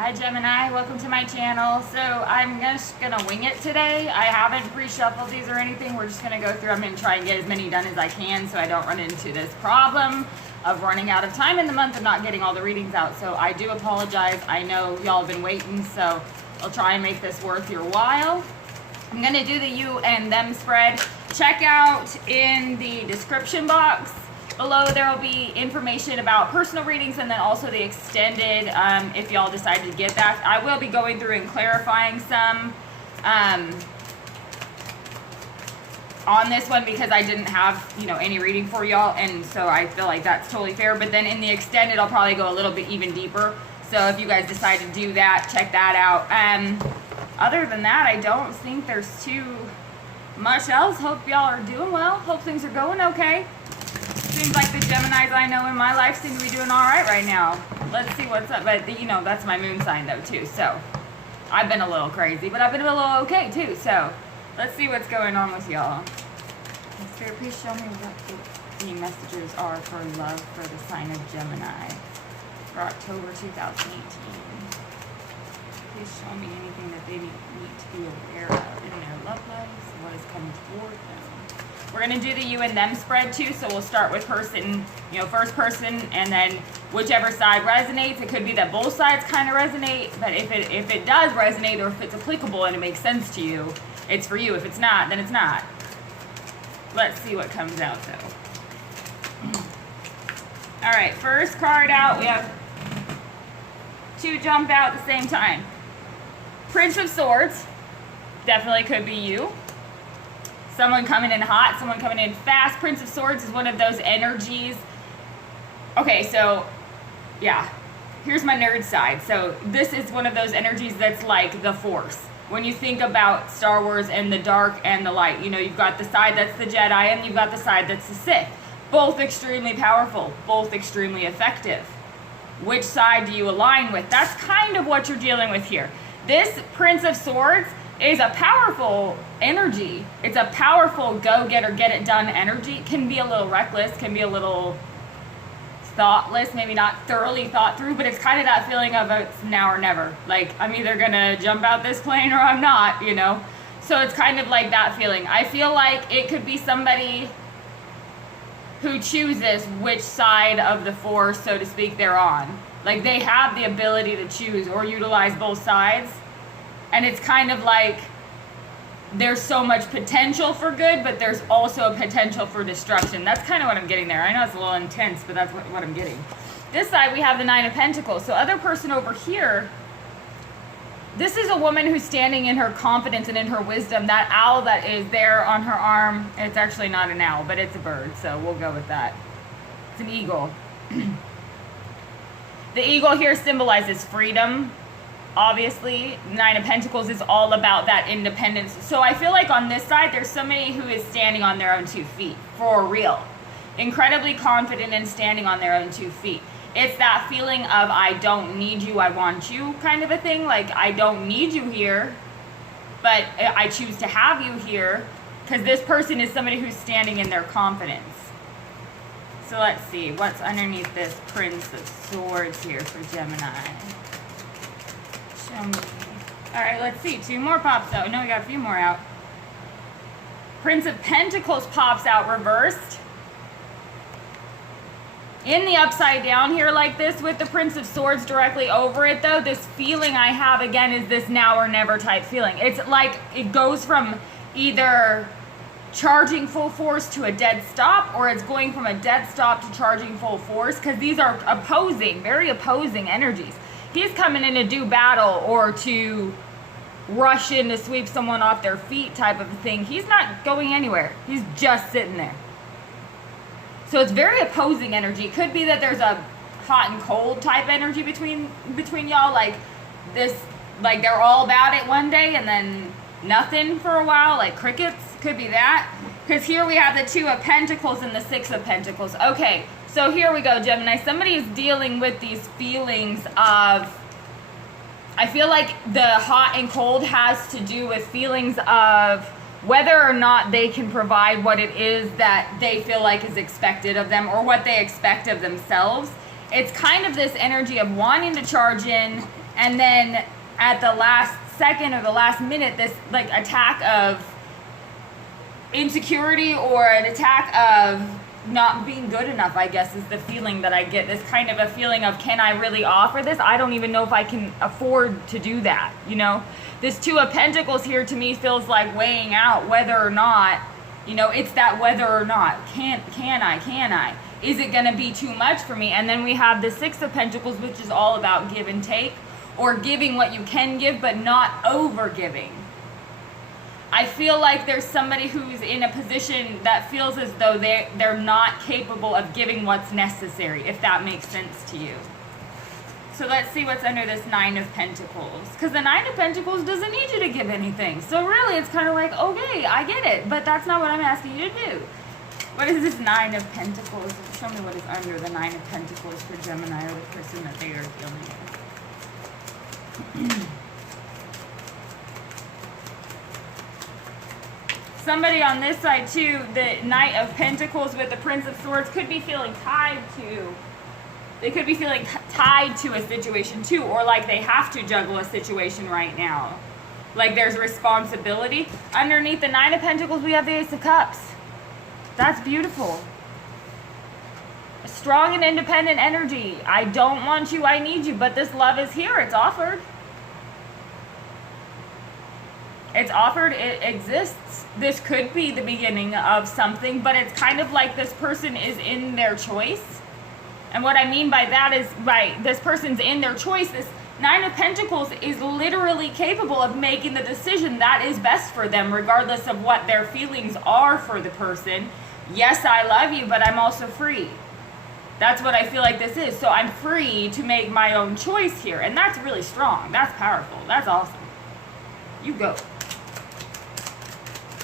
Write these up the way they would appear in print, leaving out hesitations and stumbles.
Hi Gemini, welcome to my channel. So I'm just gonna wing it today. I haven't pre-shuffled these or anything. We're just gonna go through. I'm gonna try and get as many done as I can so I don't run into this problem of running out of time in the month and not getting all the readings out. So I do apologize. I know y'all have been waiting, so I'll try and make this worth your while. I'm gonna do the you and them spread. Check out in the description box below, there will be information about personal readings and then also the extended if y'all decide to get that. I will be going through and clarifying some on this one because I didn't have, any reading for y'all, and so I feel like that's totally fair. But then in the extended, I'll probably go a little bit even deeper. So if you guys decide to do that, check that out. Other than that, I don't think there's too much else. Hope y'all are doing well. Hope things are going okay. Seems like the Geminis I know in my life seem to be doing all right now. Let's see what's up. But, that's my moon sign, though, too. So, I've been a little crazy, but I've been a little okay, too. So, let's see what's going on with y'all. Spirit, please show me what the messages are for love for the sign of Gemini for October 2018. Please show me anything that they need to be aware of in their love lives, what is coming toward them. We're going to do the you and them spread too, so we'll start with person, first person, and then whichever side resonates. It could be that both sides kind of resonate, but if it does resonate or if it's applicable and it makes sense to you, it's for you. If it's not, then it's not. Let's see what comes out though. All right, first card out, we have two jump out at the same time. Prince of Swords, definitely could be you. Someone coming in hot, someone coming in fast. Prince of Swords is one of those energies. Okay, so, yeah. Here's my nerd side. So, this is one of those energies that's like the Force. When you think about Star Wars and the dark and the light, you've got the side that's the Jedi and you've got the side that's the Sith. Both extremely powerful, both extremely effective. Which side do you align with? That's kind of what you're dealing with here. This Prince of Swords is a powerful energy. It's a powerful go-getter, get-it-done energy. It can be a little reckless, can be a little thoughtless, maybe not thoroughly thought through, but it's kind of that feeling of it's now or never. Like, I'm either going to jump out this plane or I'm not, So it's kind of like that feeling. I feel like it could be somebody who chooses which side of the Force, so to speak, they're on. Like, they have the ability to choose or utilize both sides. And it's kind of like there's so much potential for good, but there's also a potential for destruction. That's kind of what I'm getting there. I know it's a little intense, but that's what I'm getting. This side, we have the Nine of Pentacles. So other person over here, this is a woman who's standing in her confidence and in her wisdom. That owl that is there on her arm, it's actually not an owl, but it's a bird, so we'll go with that. It's an eagle. The eagle here symbolizes freedom. Obviously, Nine of Pentacles is all about that independence. So I feel like on this side, there's somebody who is standing on their own 2 feet, for real. Incredibly confident in standing on their own 2 feet. It's that feeling of, I don't need you, I want you kind of a thing. Like, I don't need you here, but I choose to have you here, because this person is somebody who's standing in their confidence. So let's see, what's underneath this Prince of Swords here for Gemini? Alright, let's see. 2 more pops out. No, we got a few more out. Prince of Pentacles pops out reversed. In the upside down here like this with the Prince of Swords directly over it though, this feeling I have again is this now or never type feeling. It's like it goes from either charging full force to a dead stop, or it's going from a dead stop to charging full force, because these are opposing, very opposing energies. He's coming in to do battle or to rush in to sweep someone off their feet type of a thing. He's not going anywhere. He's just sitting there. So it's very opposing energy. It could be that there's a hot and cold type energy between y'all. Like this, like they're all about it one day and then nothing for a while, like crickets. Could be that. Because here we have the 2 of Pentacles and the 6 of Pentacles. Okay. So here we go, Gemini. Somebody is dealing with these feelings of, I feel like the hot and cold has to do with feelings of whether or not they can provide what it is that they feel like is expected of them or what they expect of themselves. It's kind of this energy of wanting to charge in And then at the last second or the last minute, this like attack of insecurity or an attack of not being good enough, I guess, is the feeling that I get. This kind of a feeling of, can I really offer this? I don't even know if I can afford to do that, you know? This Two of Pentacles here to me feels like weighing out whether or not, you know, it's that whether or not. Can I? Is it going to be too much for me? And then we have the Six of Pentacles, which is all about give and take, or giving what you can give, but not over giving. I feel like there's somebody who's in a position that feels as though they're not capable of giving what's necessary, if that makes sense to you. So let's see what's under this Nine of Pentacles. Because the Nine of Pentacles doesn't need you to give anything. So really, it's kind of like, okay, I get it, but that's not what I'm asking you to do. What is this Nine of Pentacles? Show me what is under the Nine of Pentacles for Gemini or the person that they are dealing with. Somebody on this side too, the Knight of Pentacles with the Prince of Swords could be feeling tied to, they could be feeling tied to a situation too, or like they have to juggle a situation right now. Like there's responsibility. Underneath the Nine of Pentacles, we have the Ace of Cups. That's beautiful. A strong and independent energy. I don't want you, I need you, but this love is here. It's offered. It's offered, it exists. This could be the beginning of something, but it's kind of like this person is in their choice. And what I mean by that is, by this person's in their choice, this Nine of Pentacles is literally capable of making the decision that is best for them, regardless of what their feelings are for the person. Yes, I love you, but I'm also free. That's what I feel like this is. So I'm free to make my own choice here. And that's really strong. That's powerful. That's awesome. You go.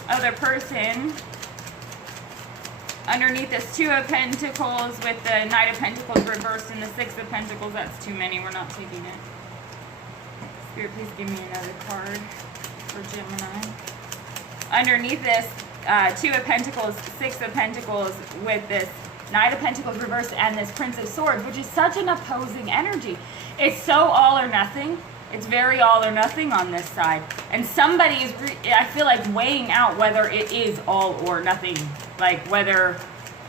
Other person, underneath this Two of Pentacles with the Knight of Pentacles reversed and the Six of Pentacles. That's too many. We're not taking it. Spirit, please give me another card for Gemini. Underneath this Two of Pentacles, Six of Pentacles with this Knight of Pentacles reversed and this Prince of Swords, which is such an opposing energy. It's so all or nothing. It's very all or nothing on this side. And somebody is, I feel like, weighing out whether it is all or nothing. Like whether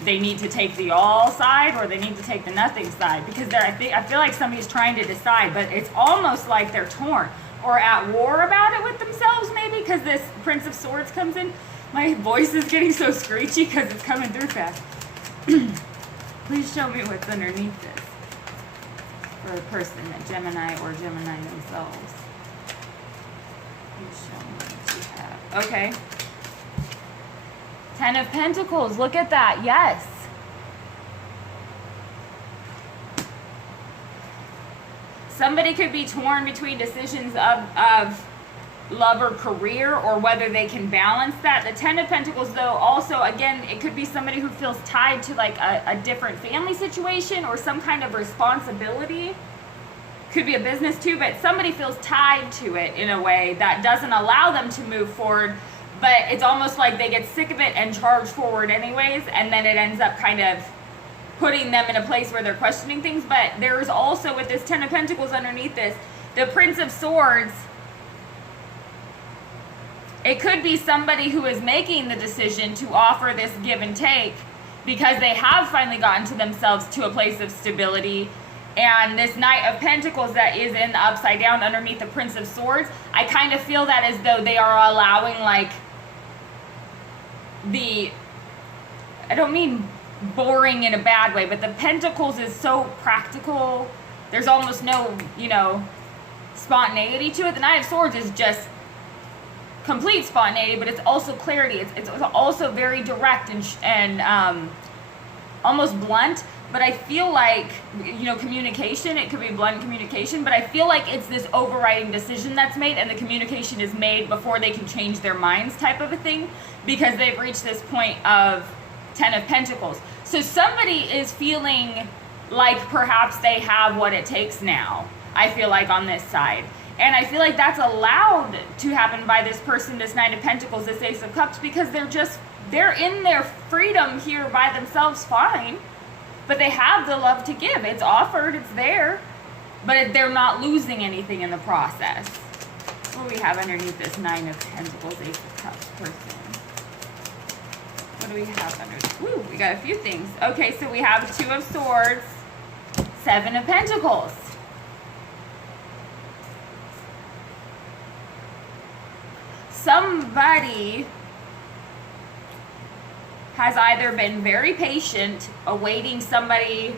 they need to take the all side or they need to take the nothing side. Because I feel like somebody's trying to decide, but it's almost like they're torn or at war about it with themselves maybe, because this Prince of Swords comes in. My voice is getting so screechy because it's coming through fast. Please show me what's underneath this. For a person, a Gemini or Gemini themselves. Please show me what you have. Okay. Ten of Pentacles. Look at that. Yes. Somebody could be torn between decisions of love or career, or whether they can balance that. The Ten of Pentacles, though, also, again, it could be somebody who feels tied to like a different family situation or some kind of responsibility. Could be a business too, but somebody feels tied to it in a way that doesn't allow them to move forward, but it's almost like they get sick of it and charge forward anyways, and then it ends up kind of putting them in a place where they're questioning things. But there's also, with this Ten of Pentacles underneath this, the Prince of Swords. It could be somebody who is making the decision to offer this give and take because they have finally gotten to themselves to a place of stability. And this Knight of Pentacles that is in the upside down underneath the Prince of Swords, I kind of feel that as though they are allowing like I don't mean boring in a bad way, but the Pentacles is so practical. There's almost no, spontaneity to it. The Knight of Swords is just complete spontaneity, but it's also clarity. It's also very direct and almost blunt. But I feel like, communication, it could be blunt communication, but I feel like it's this overriding decision that's made, and the communication is made before they can change their minds type of a thing, because they've reached this point of Ten of Pentacles. So somebody is feeling like perhaps they have what it takes now, I feel like, on this side. And I feel like that's allowed to happen by this person, this Knight of Pentacles, this Ace of Cups, because they're in their freedom here by themselves, fine. But they have the love to give. It's offered. It's there. but they're not losing anything in the process. What do we have underneath this Nine of Pentacles, Ace of Cups person? What do we have under? Woo, we got a few things. Okay, so we have Two of Swords, Seven of Pentacles. Somebody has either been very patient, awaiting somebody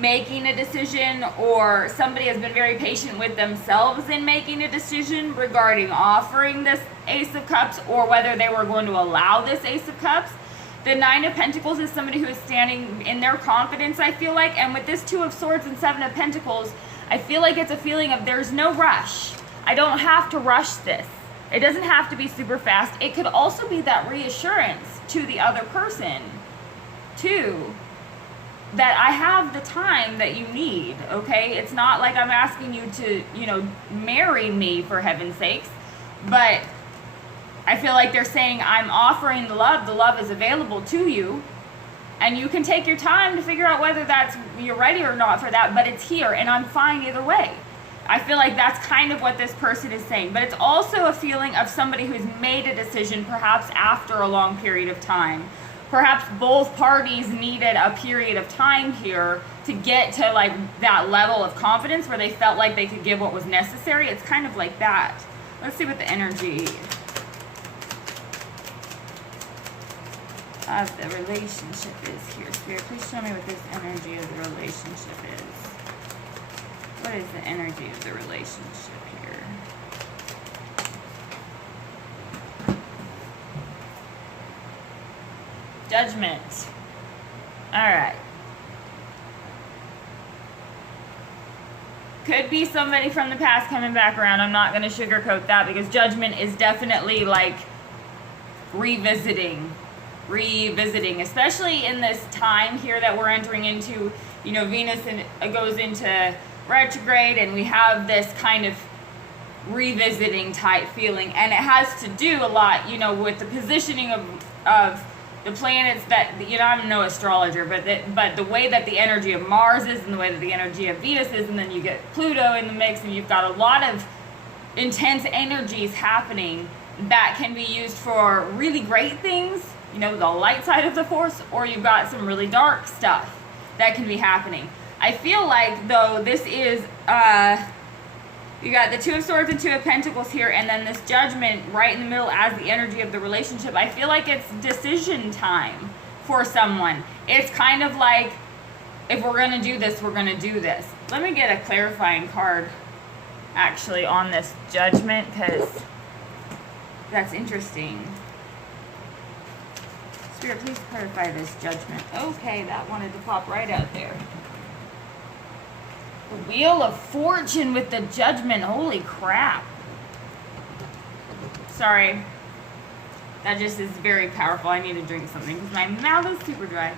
making a decision, or somebody has been very patient with themselves in making a decision regarding offering this Ace of Cups, or whether they were going to allow this Ace of Cups. The Nine of Pentacles is somebody who is standing in their confidence, I feel like. And with this Two of Swords and Seven of Pentacles, I feel like it's a feeling of there's no rush. I don't have to rush this. It doesn't have to be super fast. It could also be that reassurance to the other person, too, that I have the time that you need, okay? It's not like I'm asking you to, you know, marry me, for heaven's sakes. But I feel like they're saying, I'm offering the love. The love is available to you. And you can take your time to figure out whether you're ready or not for that. But it's here, and I'm fine either way. I feel like that's kind of what this person is saying. But it's also a feeling of somebody who's made a decision, perhaps after a long period of time. Perhaps both parties needed a period of time here to get to like that level of confidence where they felt like they could give what was necessary. It's kind of like that. Let's see what the energy of the relationship is here. Spirit, please show me what this energy of the relationship is. What is the energy of the relationship here? Judgment. All right. Could be somebody from the past coming back around. I'm not going to sugarcoat that, because judgment is definitely like revisiting, especially in this time here that we're entering into. You know, Venus goes into retrograde, and we have this kind of revisiting type feeling, and it has to do a lot, you know, with the positioning of the planets that, you know, I'm no astrologer, but the way that the energy of Mars is, and the way that the energy of Venus is, and then you get Pluto in the mix, and you've got a lot of intense energies happening that can be used for really great things, you know, the light side of the force, or you've got some really dark stuff that can be happening. I feel like, though, this is, you got the Two of Swords and Two of Pentacles here, and then this Judgment right in the middle as the energy of the relationship. I feel like it's decision time for someone. It's kind of like, if we're going to do this, we're going to do this. Let me get a clarifying card, actually, on this Judgment, because that's interesting. Spirit, please clarify this Judgment. Okay, that wanted to pop right out there. The Wheel of Fortune with the Judgment. Holy crap. Sorry. That just is very powerful. I need to drink something because my mouth is super dry.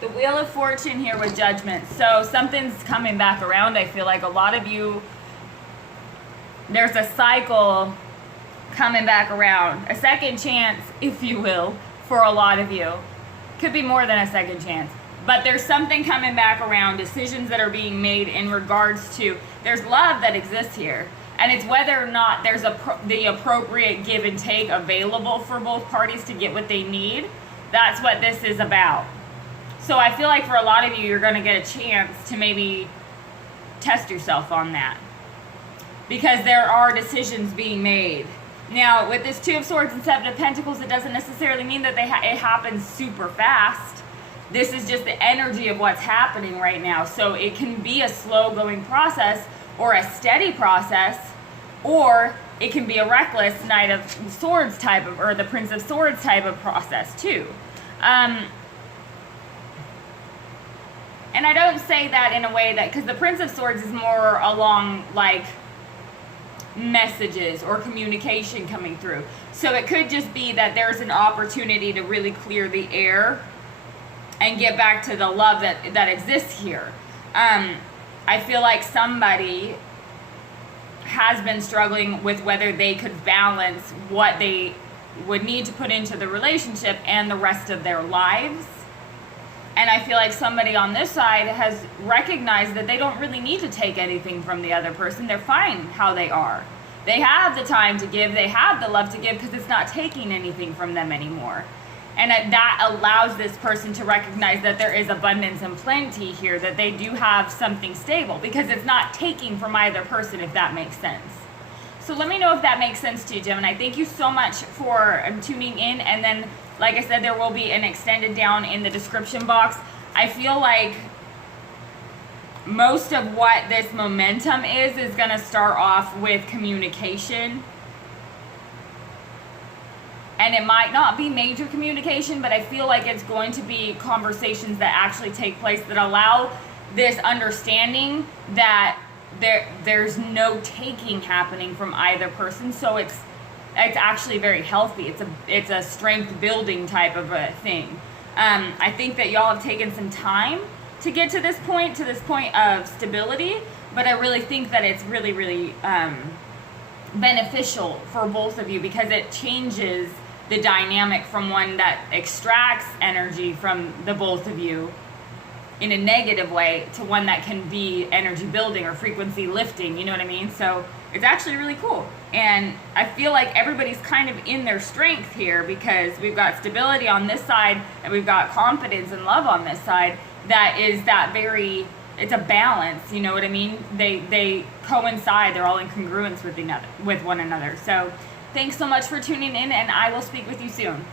The Wheel of Fortune here with Judgment. So something's coming back around. I feel like a lot of you, there's a cycle coming back around. A second chance, if you will, for a lot of you. Could be more than a second chance, but there's something coming back around, decisions that are being made in regards to, there's love that exists here, and it's whether or not there's the appropriate give and take available for both parties to get what they need. That's what this is about. So I feel like for a lot of you, you're going to get a chance to maybe test yourself on that, because there are decisions being made. Now, with this Two of Swords and Seven of Pentacles, it doesn't necessarily mean that it happens super fast. This is just the energy of what's happening right now. So it can be a slow-going process, or a steady process, or it can be a reckless Knight of Swords type of, or the Prince of Swords type of process, too. And I don't say that in a way that, because the Prince of Swords is more along, like, messages or communication coming through. So it could just be that there's an opportunity to really clear the air and get back to the love that exists here. I feel like somebody has been struggling with whether they could balance what they would need to put into the relationship and the rest of their lives. And I feel like somebody on this side has recognized that they don't really need to take anything from the other person. They're fine how they are. They have the time to give, they have the love to give, because it's not taking anything from them anymore. And that allows this person to recognize that there is abundance and plenty here, that they do have something stable, because it's not taking from either person, if that makes sense. So let me know if that makes sense to you, Gemini. Thank you so much for tuning in. And then, like I said, there will be an extended down in the description box. I feel like most of what this momentum is going to start off with communication. And it might not be major communication, but I feel like it's going to be conversations that actually take place that allow this understanding that there's no taking happening from either person. So it's actually very healthy. It's a strength building type of a thing. I think that y'all have taken some time to get to this point of stability, but I really think that it's really, really beneficial for both of you, because it changes the dynamic from one that extracts energy from the both of you in a negative way to one that can be energy building or frequency lifting, you know what I mean? So it's actually really cool. And I feel like everybody's kind of in their strength here, because we've got stability on this side and we've got confidence and love on this side. That is it's a balance, you know what I mean? They coincide, they're all in congruence with one another. So thanks so much for tuning in, and I will speak with you soon.